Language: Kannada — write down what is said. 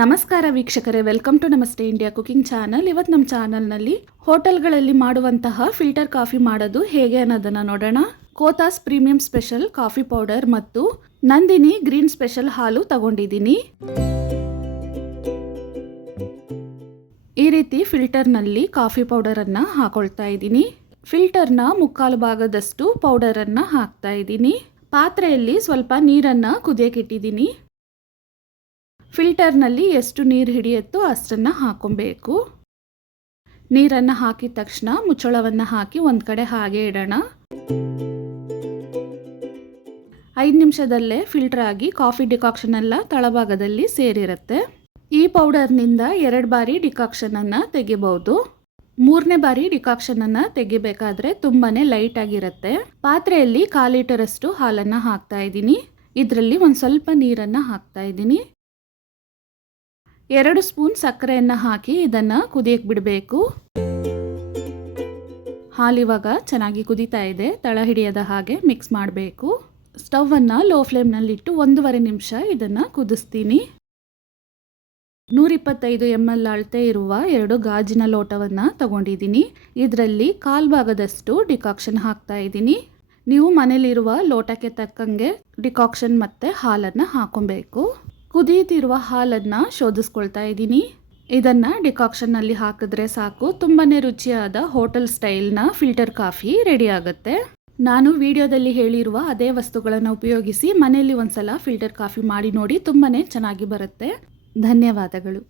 ನಮಸ್ಕಾರ ವೀಕ್ಷಕರೇ, ವೆಲ್ಕಮ್ ಟು ನಮಸ್ತೆ ಇಂಡಿಯಾ ಕುಕಿಂಗ್ ಚಾನಲ್. ಇವತ್ತು ನಮ್ಮ ಚಾನಲ್ನಲ್ಲಿ ಹೋಟೆಲ್ಗಳಲ್ಲಿ ಮಾಡುವಂತಹ ಫಿಲ್ಟರ್ ಕಾಫಿ ಮಾಡೋದು ಹೇಗೆ ಅನ್ನೋದನ್ನು ನೋಡೋಣ. Cothas premium special coffee powder ಮತ್ತು ನಂದಿನಿ ಗ್ರೀನ್ ಸ್ಪೆಷಲ್ ಹಾಲು ತಗೊಂಡಿದ್ದೀನಿ. ಈ ರೀತಿ ಫಿಲ್ಟರ್ನಲ್ಲಿ ಕಾಫಿ ಪೌಡರನ್ನು ಹಾಕೊಳ್ತಾ ಇದ್ದೀನಿ. ಫಿಲ್ಟರ್ನ ಮುಕ್ಕಾಲು ಭಾಗದಷ್ಟು ಪೌಡರನ್ನು ಹಾಕ್ತಾ ಇದ್ದೀನಿ. ಪಾತ್ರೆಯಲ್ಲಿ ಸ್ವಲ್ಪ ನೀರನ್ನು ಕುದಿಯಕ್ಕಿಟ್ಟಿದ್ದೀನಿ. ಫಿಲ್ಟರ್ನಲ್ಲಿ ಎಷ್ಟು ನೀರು ಹಿಡಿಯುತ್ತೋ ಅಷ್ಟನ್ನು ಹಾಕೊಬೇಕು. ನೀರನ್ನು ಹಾಕಿದ ತಕ್ಷಣ ಮುಚ್ಚಳವನ್ನು ಹಾಕಿ ಒಂದು ಕಡೆ ಹಾಗೆ ಇಡೋಣ. 5 ನಿಮಿಷದಲ್ಲೇ ಫಿಲ್ಟರ್ ಆಗಿ ಕಾಫಿ ಡಿಕಾಕ್ಷನ್ ಎಲ್ಲ ತಳಭಾಗದಲ್ಲಿ ಸೇರಿರುತ್ತೆ. ಈ ಪೌಡರ್ನಿಂದ 2 ಬಾರಿ ಡಿಕಾಕ್ಷನನ್ನು ತೆಗಿಬಹುದು. 3ನೇ ಬಾರಿ ಡಿಕಾಕ್ಷನನ್ನು ತೆಗಿಬೇಕಾದ್ರೆ ತುಂಬಾ ಲೈಟ್ ಆಗಿರುತ್ತೆ. ಪಾತ್ರೆಯಲ್ಲಿ 1/4 ಲೀಟರಷ್ಟು ಹಾಲನ್ನು ಹಾಕ್ತಾ ಇದ್ದೀನಿ. ಇದರಲ್ಲಿ ಒಂದು ಸ್ವಲ್ಪ ನೀರನ್ನು ಹಾಕ್ತಾ ಇದ್ದೀನಿ. 2 ಸ್ಪೂನ್ ಸಕ್ಕರೆಯನ್ನು ಹಾಕಿ ಇದನ್ನು ಕುದಿಯಕ್ಕೆ ಬಿಡಬೇಕು. ಹಾಲಿವಾಗ ಚೆನ್ನಾಗಿ ಕುದೀತಾ ಇದೆ. ತಳ ಹಿಡಿಯದ ಹಾಗೆ ಮಿಕ್ಸ್ ಮಾಡಬೇಕು. ಸ್ಟವನ್ನು ಲೋ ಫ್ಲೇಮ್ನಲ್ಲಿಟ್ಟು 1.5 ನಿಮಿಷ ಇದನ್ನು ಕುದಿಸ್ತೀನಿ. 125 ml ಅಳತೆ ಇರುವ 2 ಗಾಜಿನ ಲೋಟವನ್ನು ತಗೊಂಡಿದ್ದೀನಿ. ಇದರಲ್ಲಿ 1/4 ಭಾಗದಷ್ಟು ಡಿಕಾಕ್ಷನ್ ಹಾಕ್ತಾ ಇದ್ದೀನಿ. ನೀವು ಮನೇಲಿರುವ ಲೋಟಕ್ಕೆ ತಕ್ಕಂಗೆ ಡಿಕಾಕ್ಷನ್ ಮತ್ತು ಹಾಲನ್ನು ಹಾಕೊಬೇಕು. ಕುದೀತಿರುವ ಹಾಲನ್ನು ಶೋಧಿಸ್ಕೊಳ್ತಾ ಇದ್ದೀನಿ. ಇದನ್ನು ಡಿಕಾಕ್ಷನ್ನಲ್ಲಿ ಹಾಕಿದ್ರೆ ಸಾಕು, ತುಂಬಾ ರುಚಿಯಾದ ಹೋಟೆಲ್ ಸ್ಟೈಲ್ನ ಫಿಲ್ಟರ್ ಕಾಫಿ ರೆಡಿ ಆಗುತ್ತೆ. ನಾನು ವಿಡಿಯೋದಲ್ಲಿ ಹೇಳಿರುವ ಅದೇ ವಸ್ತುಗಳನ್ನು ಉಪಯೋಗಿಸಿ ಮನೆಯಲ್ಲಿ ಒಂದ್ಸಲ ಫಿಲ್ಟರ್ ಕಾಫಿ ಮಾಡಿ ನೋಡಿ, ತುಂಬಾ ಚೆನ್ನಾಗಿ ಬರುತ್ತೆ. ಧನ್ಯವಾದಗಳು.